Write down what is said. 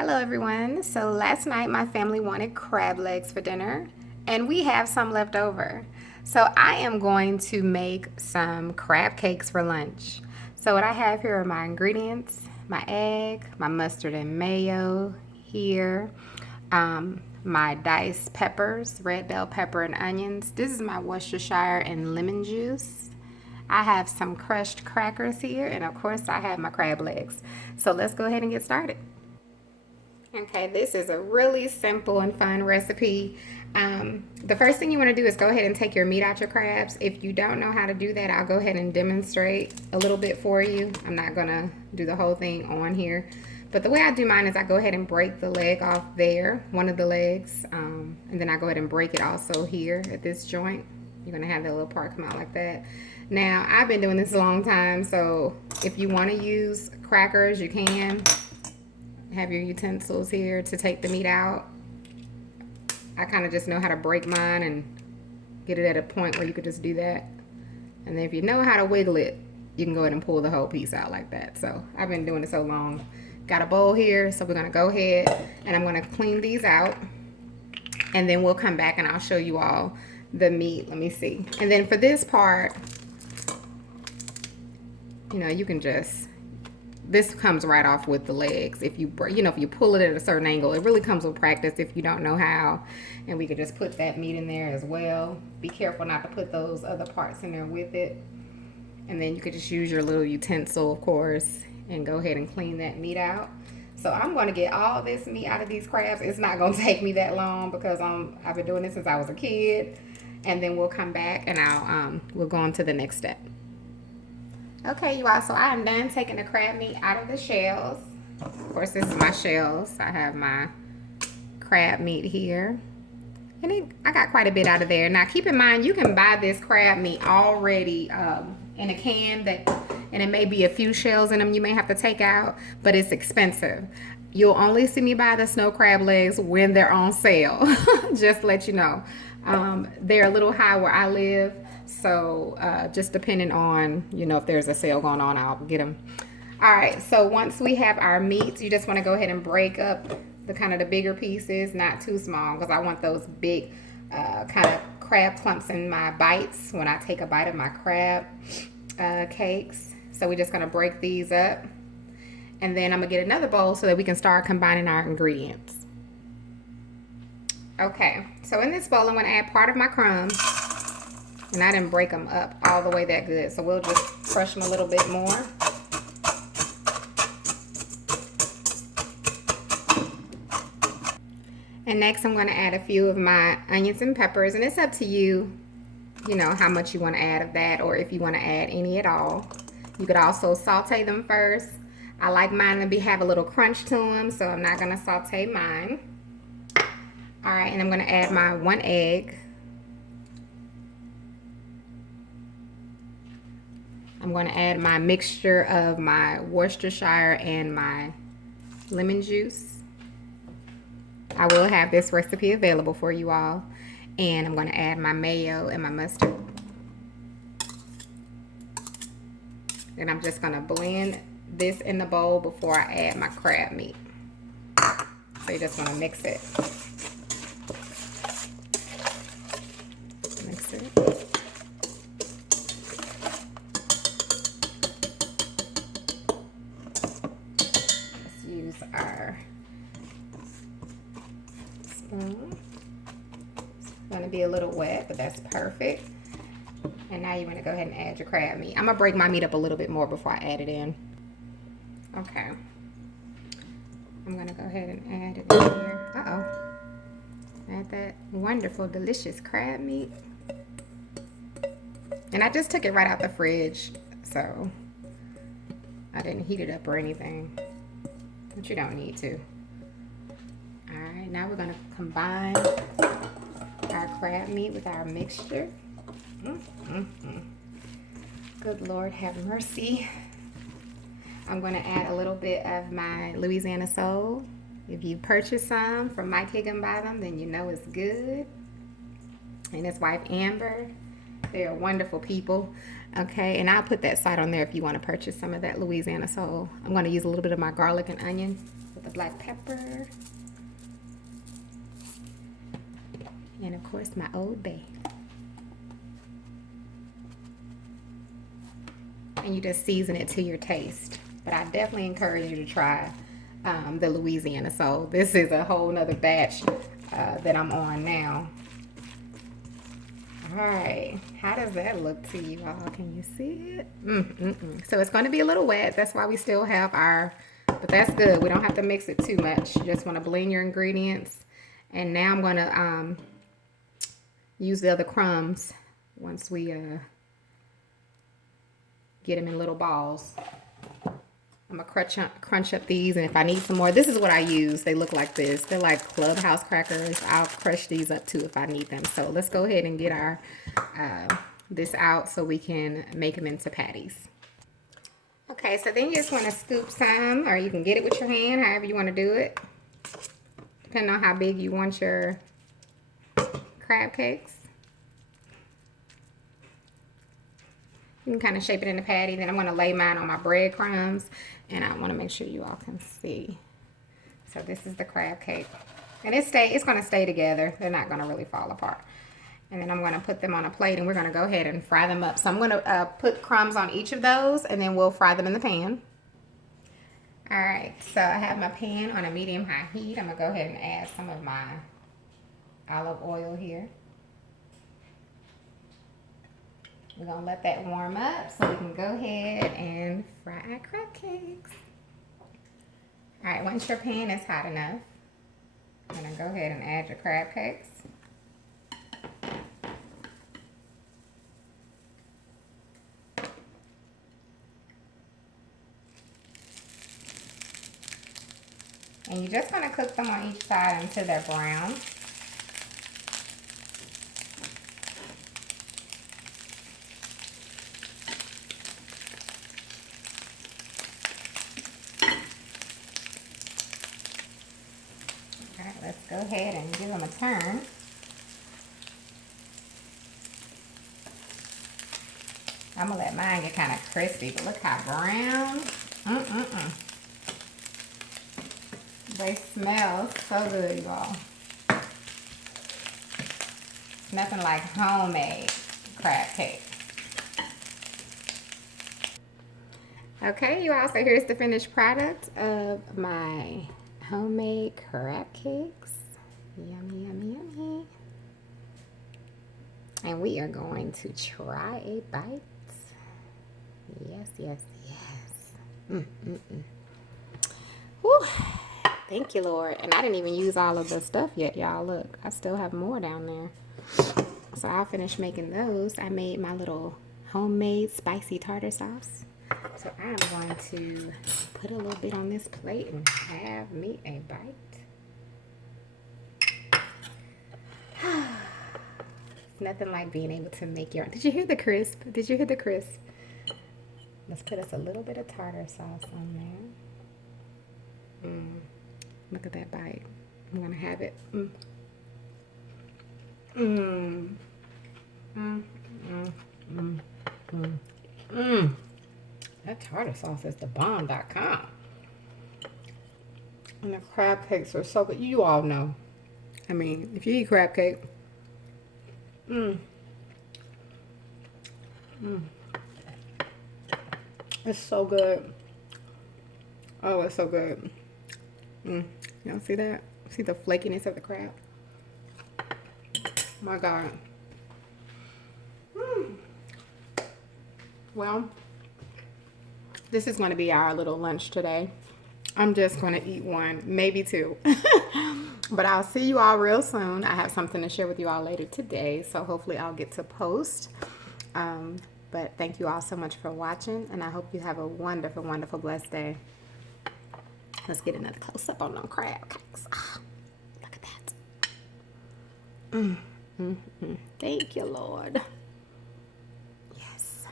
Hello everyone. So last night my family wanted crab legs for dinner and we have some left over. So I am going to make some crab cakes for lunch. So what I have here are my ingredients: my egg, my mustard and mayo here, my diced peppers, red bell pepper and onions. This is my Worcestershire and lemon juice. I have some crushed crackers here, and of course I have my crab legs. So let's go ahead and get started. Okay, this is a really simple and fun recipe. The first thing you want to do is go ahead and take your meat out your crabs. If you don't know how to do that, I'll go ahead and demonstrate a little bit for you. I'm not going to do the whole thing on here. But the way I do mine is I go ahead and break the leg off there, one of the legs, and then I go ahead and break it also here at this joint. You're going to have that little part come out like that. Now, I've been doing this a long time, so if you want to use crackers, you can. Have your utensils here to take the meat out. I kind of just know how to break mine and get it at a point where you could just do that. And then if you know how to wiggle it, you can go ahead and pull the whole piece out like that. So I've been doing it so long. Got a bowl here, so we're gonna go ahead and I'm gonna clean these out, and then we'll come back and I'll show you all the meat. Let me see. And then for this part, you can just, this comes right off with the legs. If you, if you pull it at a certain angle, it really comes with practice if you don't know how. And we could just put that meat in there as well. Be careful not to put those other parts in there with it. And then you could just use your little utensil, of course, and go ahead and clean that meat out. So I'm going to get all this meat out of these crabs. It's not going to take me that long because I've been doing this since I was a kid. And then we'll come back and we'll go on to the next step. Okay, you all, so I am done taking the crab meat out of the shells. Of course, this is my shells. I have my crab meat here. And I got quite a bit out of there. Now, keep in mind, you can buy this crab meat already in a can, and it may be a few shells in them you may have to take out, but it's expensive. You'll only see me buy the snow crab legs when they're on sale, just to let you know. They're a little high where I live. So just depending on, if there's a sale going on, I'll get them. All right, so once we have our meats, you just want to go ahead and break up the bigger pieces, not too small, because I want those big kind of crab clumps in my bites when I take a bite of my crab cakes. So we're just going to break these up. And then I'm going to get another bowl so that we can start combining our ingredients. Okay, so in this bowl, I'm going to add part of my crumbs. And I didn't break them up all the way that good, so we'll just crush them a little bit more. And next I'm going to add a few of my onions and peppers, and it's up to you, how much you want to add of that, or if you want to add any at all. You could also saute them first. I like mine to have a little crunch to them, so I'm not going to saute mine. All right, and I'm going to add my 1 egg. I'm going to add my mixture of my Worcestershire and my lemon juice. I will have this recipe available for you all. And I'm going to add my mayo and my mustard. And I'm just going to blend this in the bowl before I add my crab meat. So you just want to mix it. Mix it. Use our spoon. It's going to be a little wet, but that's perfect. And now you want to go ahead and add your crab meat. I'm going to break my meat up a little bit more before I add it in. Okay. I'm going to go ahead and add it in here. Uh-oh. Add that wonderful, delicious crab meat. And I just took it right out the fridge, so I didn't heat it up or anything. But you don't need to. All right, now we're going to combine our crab meat with our mixture. Good Lord, have mercy. I'm going to add a little bit of my Louisiana Soul. If you purchase some from Mike Higginbottom, then you know it's good. And his wife Amber, they are wonderful people. Okay, and I'll put that side on there if you want to purchase some of that Louisiana Soul. I'm going to use a little bit of my garlic and onion with the black pepper. And of course my Old Bay. And you just season it to your taste. But I definitely encourage you to try the Louisiana. So this is a whole nother batch that I'm on now. All right, how does that look to you all? Can you see it? So it's going to be a little wet. That's why we still have our, but that's good. We don't have to mix it too much. You just want to blend your ingredients. And now I'm going to use the other crumbs once we get them in little balls. I'm gonna crunch up these, and if I need some more, this is what I use. They look like this. They're like Clubhouse crackers. I'll crush these up too if I need them. So let's go ahead and get our this out so we can make them into patties. Okay, so then you just want to scoop some, or you can get it with your hand, however you want to do it, depending on how big you want your crab cakes. You can kind of shape it in the patty. Then I'm going to lay mine on my breadcrumbs, and I want to make sure you all can see. So this is the crab cake, and it's going to stay together. They're not going to really fall apart. And then I'm going to put them on a plate, and we're going to go ahead and fry them up. So I'm going to put crumbs on each of those, and then we'll fry them in the pan. All right, so I have my pan on a medium-high heat. I'm going to go ahead and add some of my olive oil here. We're going to let that warm up so we can go ahead and fry our crab cakes. All right, once your pan is hot enough, I'm going to go ahead and add your crab cakes. And you're just going to cook them on each side until they're brown. Let's go ahead and give them a turn. I'm going to let mine get kind of crispy, but look how brown. They smell so good, y'all. Nothing like homemade crab cake. Okay, you all, so here's the finished product of my homemade crab cakes. Yummy, yummy, yummy. And we are going to try a bite. Yes, yes, yes. Whew. Thank you, Lord. And I didn't even use all of the stuff yet, y'all. Look, I still have more down there. So I'll finish making those. I made my little homemade spicy tartar sauce. So I'm going to put a little bit on this plate and have me a bite. It's nothing like being able to make your own. Did you hear the crisp? Did you hear the crisp? Let's put us a little bit of tartar sauce on there. Look at that bite. I'm going to have it. That tartar sauce is the bomb.com. And the crab cakes are so good. You all know. I mean, if you eat crab cake, it's so good. Oh, it's so good. Y'all see that? See the flakiness of the crab? My God. Well, this is going to be our little lunch today. I'm just going to eat one, maybe two. But I'll see you all real soon. I have something to share with you all later today, so hopefully I'll get to post. But thank you all so much for watching, and I hope you have a wonderful, wonderful, blessed day. Let's get another close-up on them crab cakes. Oh, look at that. Thank you, Lord. Yes.